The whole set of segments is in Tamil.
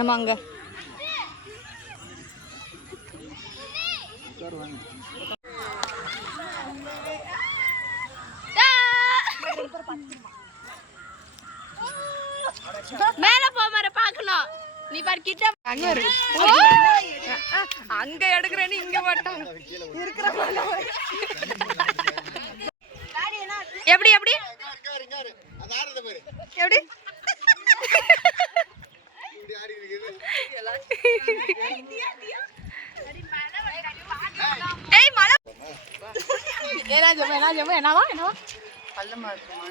நம்ம அங்க. மேல போ மர பாக்கணும் நீ பாரு கிட்ட அங்க! அங்க எடுக்கிறேன்னு இங்க மாட்டாங்க இருக்கிற எப்படி எப்படி? எப்படி ஏய் மழை என்ன ஜம்மு என்ன ஜம்மு என்னவா என்னவா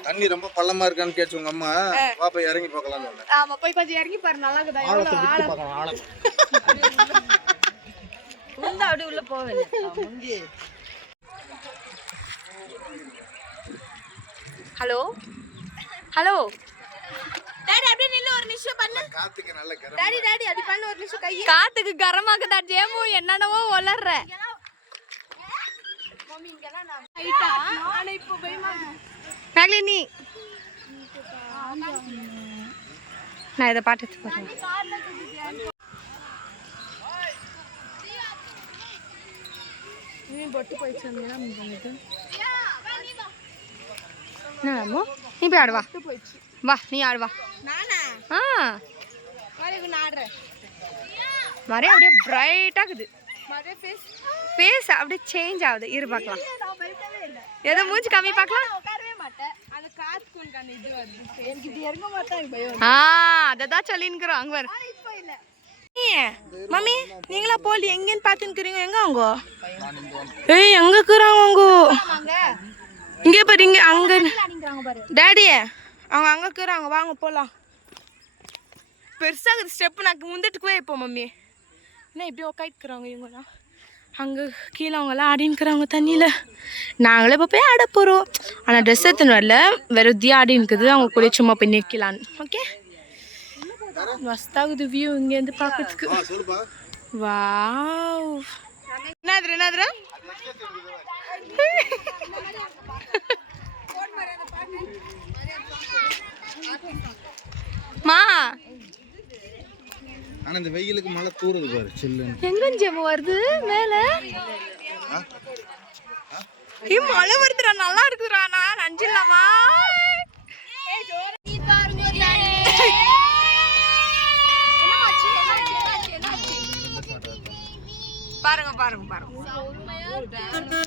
தண்ணி ரொம்ப பள்ளமா இருக்கான்னு உங்க அம்மா. பாப்பா இறங்கி பார்க்கலாம்னு சொன்னேன். ஆமா போய் கொஞ்சம் இறங்கி பாரு நல்லா இருக்குதா ஆழம் உள்ள அப்படி உள்ள போவேன் முந்தி ஹலோ? ஹலோ? டாடி அப்படியே நில்லு ஒரு நிமிஷம் பண்ணு. காத்துக்கு நல்ல கரம் டாடி டாடி அப்படி பண்ணு ஒரு நிமிஷம் கை காத்துக்கு கரமாக்குதா ஜேமு என்னென்னவோ வளர்ற மேக்லி நீ நான் இதை பாட்டு போறேன் என்ன நீ போய் ஆடு வா. வா நீ ஆடு வா. ஆ. மரே அப்படியே பிரைட் ஆகுது ஃபேஸ் அப்படியே சேஞ்ச் ஆகுது. இரு பார்க்கலாம். எதோ மூஞ்சி கம்மி பார்க்கலாம். ஆ அதை தான் சொல்லின்னுக்குறோம். அங்கே வர மம்மி நீங்களா போலி எங்கேன்னு பார்த்துன்னுக்குறீங்க. எங்க அவங்க ஏய் எங்க இருக்கிறாங்க அவங்க இங்கே பாரு இங்க அங்க டாடி அவங்க அங்க இருக்கிறாங்க. வாங்க போலாம். பெருசாக ஸ்டெப்பு நான் முந்துட்டுக்குவே இப்போ மம்மி. என்ன இப்படி உக்காயிட்டுக்கிறாங்க இவங்கலாம் அங்கே கீழே அவங்கெல்லாம் ஆடின்னுக்குறாங்க தண்ணியில். நாங்களே இப்போ போய் ஆட போகிறோம் ஆனால் ட்ரெஸ் எடுத்துன்னு வரல. வெறுதியாக ஆடின்னுக்குது. அவங்க கூட சும்மா போய் நிற்கலான்னு. ஓகே மஸ்தாகுது வியூ இங்கேருந்து பார்க்கறதுக்கு. வாவ் என்னது என்னதுரா மா. ஆனா இந்த வெயிலுக்கு மழை தூருது பாரு சில்லுன்னு எங்க ஜெமு வருது? மேல? ஏ மழை வருதுடா நல்லா இருக்குதுடா நான் நஞ்சிடலாமா பாருங்க பாருங்க பாருங்க.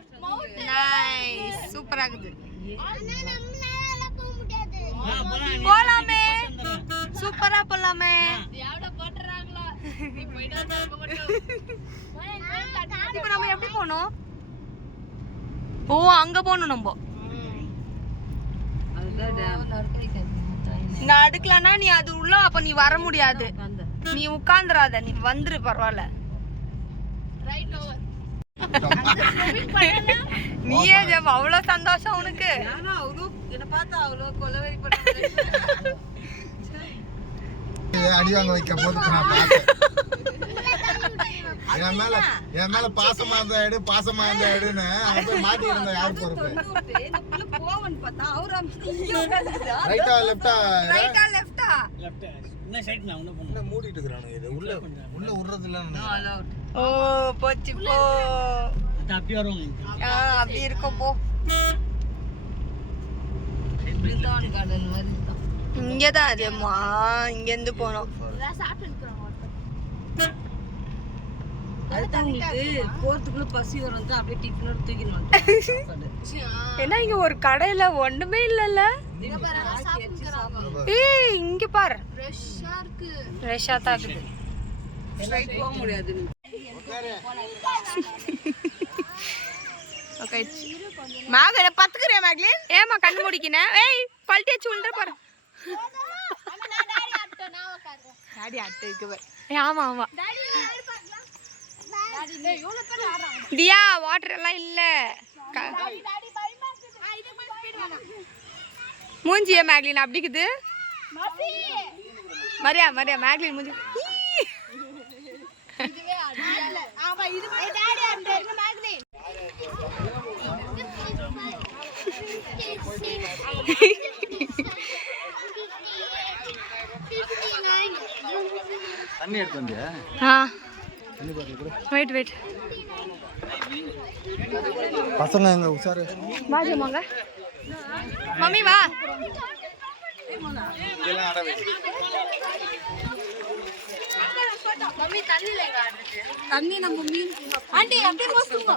சூப்பரா இருக்குது போலாமே சூப்பரா போலாமே. இப்போ நம்ம எப்படி போகணும் ஓ அங்க போகணும் நம்ம. இங்க அடுக்கலன்னா நீ அது உள்ள அப்ப நீ வர முடியாது. நீ உட்காந்துராத நீ வந்துரு பரவாயில்ல. நீயே ஜெப அவ்வளவு சந்தோஷம் உனக்கு. ஆனா அவ்வளோ என்ன பார்த்தா அவ்வளோ கொலவெறி அடி வாங்க வைக்க போது நான் பார்த்தேன் என் மேல என் மேல பாசமா இருந்தா எடு பாசமா இருந்தா எடுன்னு அங்க போய் மாட்டி இருந்தா யார் பொறுப்பு? போவன் பார்த்தா அவரு இங்கே உட்காந்துருக்குதா ரைட்டா லெஃப்டா ரைட்டா லெஃப்டா என்ன மூடிட்டு இருக்கிறானுங்க இது? உள்ள உள்ள விடுறது இல்ல ஓ போச்சு போ. ஆ, அப்படி இருக்கும் போ. பிரிந்தான் கார்டன் மாதிரி தான். இங்கதான் அதுமா இங்க இருந்து போனோம் வரும் ஏன்னா இங்க ஒரு கடையில ஒண்ணுமே இல்லல்ல? ஏய் இங்க பாரு. ஃப்ரெஷ்ஷா தான் போக முடியாது. ஓகே மாக பத்துக்கிறியா மேக்லின் ஏமா கண்ணு முடிக்கினேன் ஏய் பல்ட்டே சுல்ற பாரு டாடி அட்டை இருக்கு ஏ ஆமா ஆமா. தியா வாட்டர் எல்லாம் இல்ல. மூஞ்சிய மேக்லின் அப்படிக்குது. மரியா மரியா மேக்லின் மூஞ்சி. தண்ணி எடுத்து வந்தியா? ஆ. தண்ணி பாட்டில் கூட. வெயிட் வெயிட் பசங்க எங்க உஷாரு? வா ஜமாங்க மம்மி வா. தண்ணி நம்ம மீன் ஆண்டி அப்படியே போசுங்க.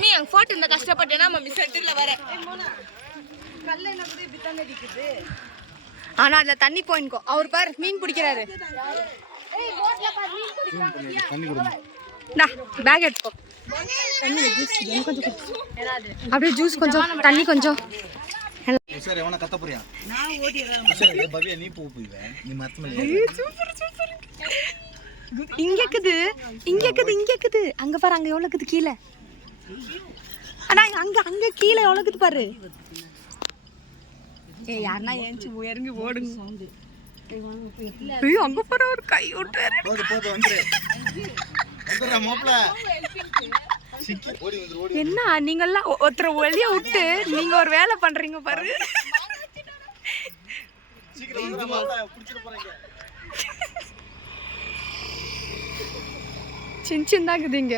நீ அங்க போட்டு இந்த கஷ்டப்பட்டேன்னா மம்மி சென்டர்ல வர கல்ல என்ன கூட இப்படி தானே அடிக்குது ஆனா அதுல தண்ணி போயின்கோ. அவர் பாரு மீன் பிடிக்கிறாரு தண்ணி பேக் எடுத்துக்கோ. அப்படியே ஜூஸ் கொஞ்சம் தண்ணி கொஞ்சம். நீ பூ போய்வே நீ மரத்துல இங்க இருக்குது இங்க இருக்குது இங்க இருக்குது. அங்க பாரு அங்க எவ்வளவு இருக்குது? கீழே. அண்ணா அங்க அங்க கீழே எவ்வளவு இருக்குது பாரு. ஏய் யாருன்னா ஏஞ்சி ஓடுங்க. ஐயோ அங்க பாரு ஒரு கை விட்டுறாரு போது போது வந்துரு. வந்துடுறா என்ன நீங்கெல்லாம் ஒருத்தரை வெளிய விட்டு நீங்க ஒரு வேலை பண்றீங்க பாரு. சின்ன சின்னதாகுது இங்க.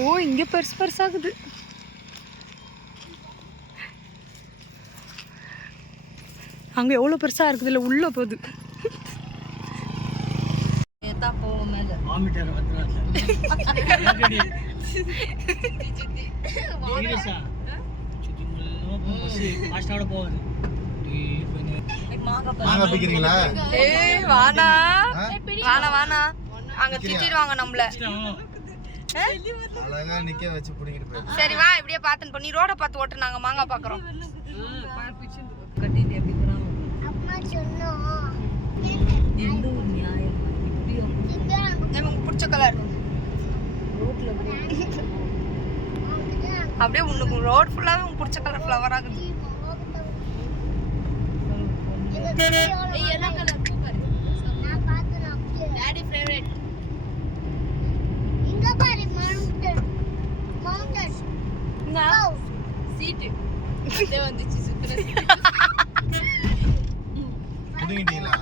ஓ இங்க பெருசு பெருசாகுது. அங்க எவ்வளவு பெருசா இருக்குது இல்ல உள்ள போகுது. போவோம் மேல மாங்காய் பிக்கிறீங்களா ஏய் வானா ஆ? வானா வானா அங்க திட்டிடுவாங்க நம்மள. அழகா நிக்க வச்சு பிடிக்கிட்டு போயிரு. சரி வா இப்படியே பாத்துன்னு போ. நீ ரோட பார்த்து ஓட்டு நாங்க மாங்காய் பாக்குறோம். கட்டிட்டு எப்படி பிடிச்ச கலர் ரோட்ல அப்படியே உனக்கு ரோட் ஃபுல்லாவே உனக்கு பிடிச்ச கலர் ஃப்ளவர் ஆகுது சீட்டு வந்துச்சு நாங்க